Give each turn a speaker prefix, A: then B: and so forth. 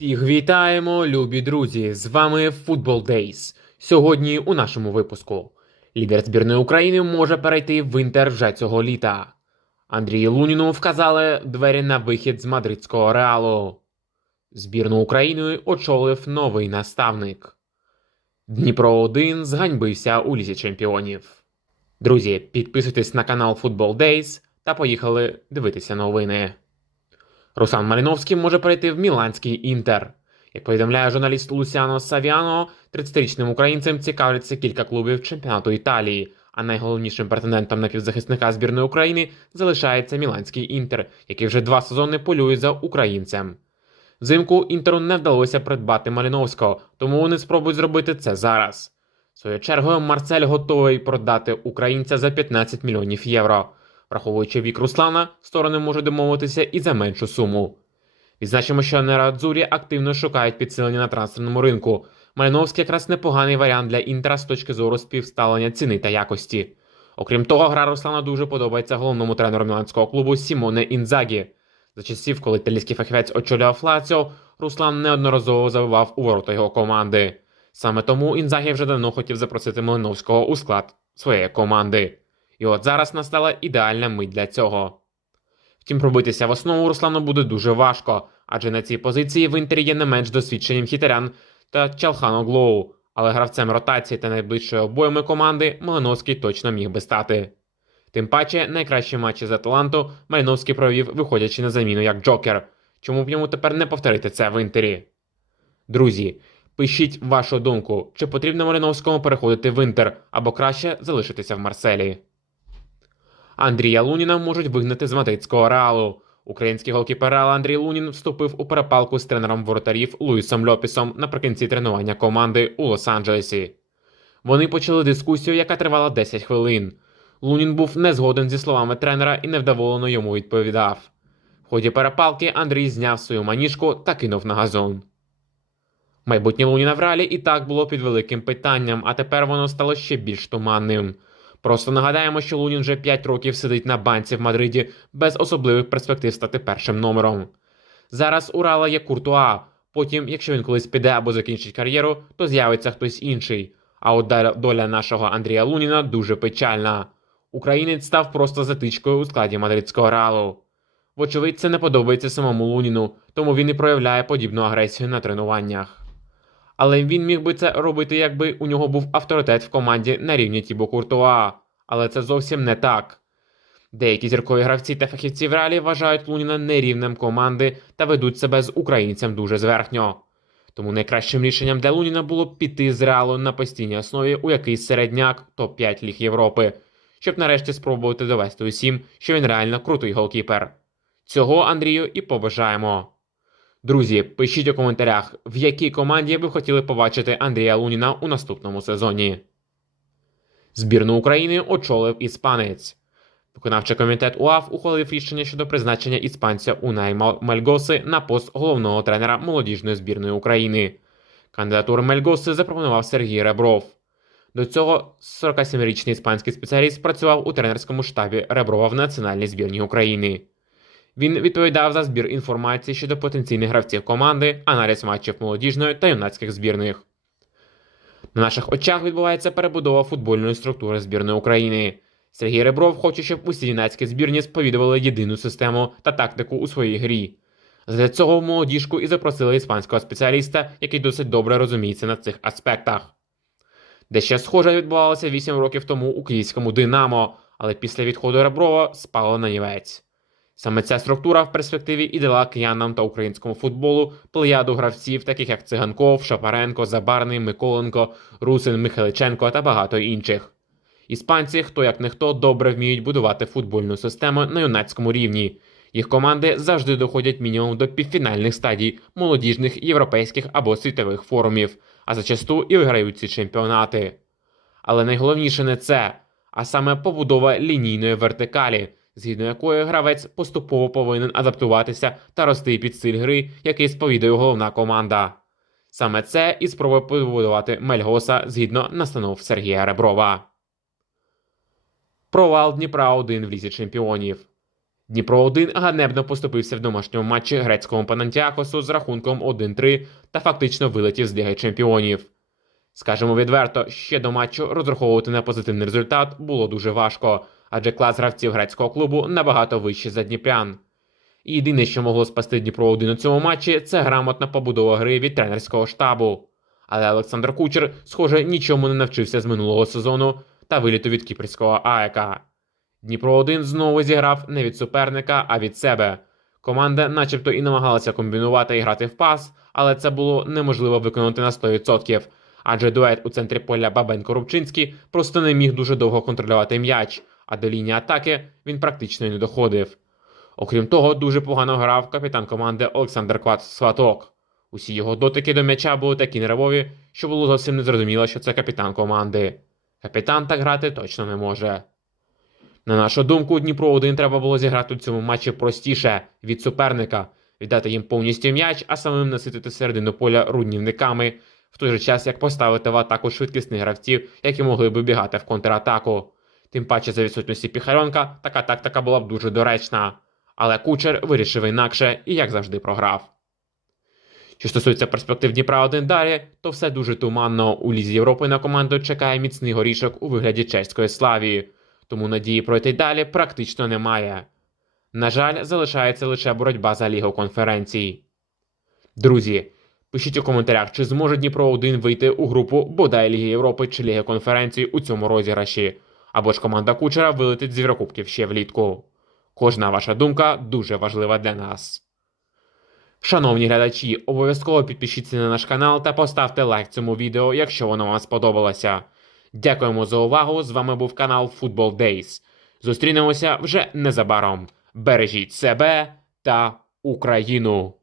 A: Всіх вітаємо, любі друзі! З вами Football Days. Сьогодні у нашому випуску лідер збірної України може перейти в інтер вже цього літа. Андрію Луніну вказали двері на вихід з мадридського реалу. Збірну України очолив новий наставник. Дніпро 1 зганьбився у лізі чемпіонів. Друзі, підписуйтесь на канал Football Days та поїхали дивитися новини. Руслан Маліновський може перейти в Міланський інтер. Як повідомляє журналіст Лусіано Савіано, 30-річним українцем цікавляться кілька клубів чемпіонату Італії, а найголовнішим претендентом на півзахисника збірної України залишається Міланський інтер, який вже два сезони полює за українцем. Взимку інтеру не вдалося придбати Маліновського, тому вони спробують зробити це зараз. Своєю чергою Марсель готовий продати українця за 15 мільйонів євро. Враховуючи вік Руслана, сторони можуть домовитися і за меншу суму. Відзначимо, що Нерадзурі активно шукають підсилення на трансферному ринку. Малиновський якраз непоганий варіант для інтера з точки зору співставлення ціни та якості. Окрім того, гра Руслана дуже подобається головному тренеру міланського клубу Сімоне Інзагі. За часів, коли італійський фахівець очолював Флаціо, Руслан неодноразово забивав у ворота його команди. Саме тому Інзагі вже давно хотів запросити Малиновського у склад своєї команди. І от зараз настала ідеальна мить для цього. Втім, пробитися в основу Руслану буде дуже важко, адже на цій позиції в інтері є не менш досвідченим хітерян та Чалхано Глоу, але гравцем ротації та найближчої обоями команди Малиновський точно міг би стати. Тим паче, найкращі матчі за Аталанту Малиновський провів, виходячи на заміну як Джокер. Чому б йому тепер не повторити це в інтері? Друзі, пишіть вашу думку, чи потрібно Малиновському переходити в інтер, або краще залишитися в Марселі. Андрія Луніна можуть вигнати з мадридського реалу. Український голкіпер Реала Андрій Лунін вступив у перепалку з тренером воротарів Луїсом Льопісом наприкінці тренування команди у Лос-Анджелесі. Вони почали дискусію, яка тривала 10 хвилин. Лунін був не згоден зі словами тренера і невдоволено йому відповідав. В ході перепалки Андрій зняв свою маніжку та кинув на газон. Майбутнє Луніна в реалі і так було під великим питанням, а тепер воно стало ще більш туманним. Просто нагадаємо, що Лунін вже 5 років сидить на банці в Мадриді без особливих перспектив стати першим номером. Зараз у Рала є Куртуа. Потім, якщо він колись піде або закінчить кар'єру, то з'явиться хтось інший. А от доля- нашого Андрія Луніна дуже печальна. Українець став просто затичкою у складі мадридського реалу. Вочевидь, це не подобається самому Луніну, тому він і проявляє подібну агресію на тренуваннях. Але він міг би це робити, якби у нього був авторитет в команді на рівні Тібо Куртуа. Але це зовсім не так. Деякі зіркові гравці та фахівці в реалі вважають Луніна нерівнем команди та ведуть себе з українцем дуже зверхньо. Тому найкращим рішенням для Луніна було піти з реалу на постійній основі у якийсь середняк топ-5 ліг Європи, щоб нарешті спробувати довести усім, що він реально крутий голкіпер. Цього Андрію і побажаємо. Друзі, пишіть у коментарях, в якій команді ви хотіли побачити Андрія Луніна у наступному сезоні. Збірну України очолив іспанець. Виконавчий комітет УАФ ухвалив рішення щодо призначення іспанця Унай Мал- Мальгоси на пост головного тренера молодіжної збірної України. Кандидатуру Мальгоси запропонував Сергій Ребров. До цього 47-річний іспанський спеціаліст працював у тренерському штабі Реброва в національній збірній України. Він відповідав за збір інформації щодо потенційних гравців команди, аналіз матчів молодіжної та юнацьких збірних. На наших очах відбувається перебудова футбольної структури збірної України. Сергій Ребров хоче, щоб усі юнацькі збірні сповідували єдину систему та тактику у своїй грі. Для цього в молодіжку і запросили іспанського спеціаліста, який досить добре розуміється на цих аспектах. Дещо схоже відбувалося 8 років тому у київському Динамо, але після відходу Реброва спало на нівець. Саме ця структура в перспективі і дала киянам та українському футболу плеяду гравців, таких як Циганков, Шапаренко, Забарний, Миколенко, Русин, Михайличенко та багато інших. Іспанці, хто як не хто, добре вміють будувати футбольну систему на юнацькому рівні. Їх команди завжди доходять мінімум до півфінальних стадій молодіжних європейських або світових форумів, а зачасту і виграють ці чемпіонати. Але найголовніше не це, а саме побудова лінійної вертикалі, згідно якої гравець поступово повинен адаптуватися та рости під стиль гри, який сповідує головна команда. Саме це і спробує побудувати Мельгоса згідно настанов Сергія Реброва. Провал Дніпра 1 в лізі чемпіонів. Дніпро 1 ганебно поступився в домашньому матчі грецькому Панантіакосу з рахунком 1-3 та фактично вилетів з Ліги Чемпіонів. Скажемо відверто, ще до матчу розраховувати на позитивний результат було дуже важко, адже клас гравців грецького клубу набагато вищий за Дніпрян. І єдине, що могло спасти Дніпро 1 у цьому матчі, це грамотна побудова гри від тренерського штабу. Але Олександр Кучер, схоже, нічому не навчився з минулого сезону та виліту від кіпрського АЕКа. Дніпро 1 знову зіграв не від суперника, а від себе. Команда, начебто, і намагалася комбінувати і грати в пас, але це було неможливо виконати на 100%, адже дует у центрі поля Бабенко-Рубчинський просто не міг дуже довго контролювати м'яч, а до лінії атаки він практично й не доходив. Окрім того, дуже погано грав капітан команди Олександр Сваток. Усі його дотики до м'яча були такі нервові, що було зовсім незрозуміло, що це капітан команди. Капітан так грати точно не може. На нашу думку, Дніпро 1 треба було зіграти у цьому матчі простіше від суперника, віддати їм повністю м'яч, а самим наситити середину поля руднівниками, в той же час як поставити в атаку швидкісних гравців, які могли б бігати в контратаку. Тим паче за відсутності Піхарьонка така тактика була б дуже доречна. Але кучер вирішив інакше і, як завжди, програв. Що стосується перспектив Дніпра 1 далі, то все дуже туманно. У Лізі Європи на команду чекає міцний горішок у вигляді чеської славії, тому надії пройти далі практично немає. На жаль, залишається лише боротьба за лігу конференцій. Друзі, пишіть у коментарях, чи зможе Дніпро 1 вийти у групу бодай Ліги Європи чи Ліги конференцій у цьому розіграші, або ж команда Кучера вилетить з Єврокубків ще влітку. Кожна ваша думка дуже важлива для нас. Шановні глядачі, обов'язково підпишіться на наш канал та поставте лайк цьому відео, якщо воно вам сподобалося. Дякуємо за увагу. З вами був канал Football Days. Зустрінемося вже незабаром. Бережіть себе та Україну!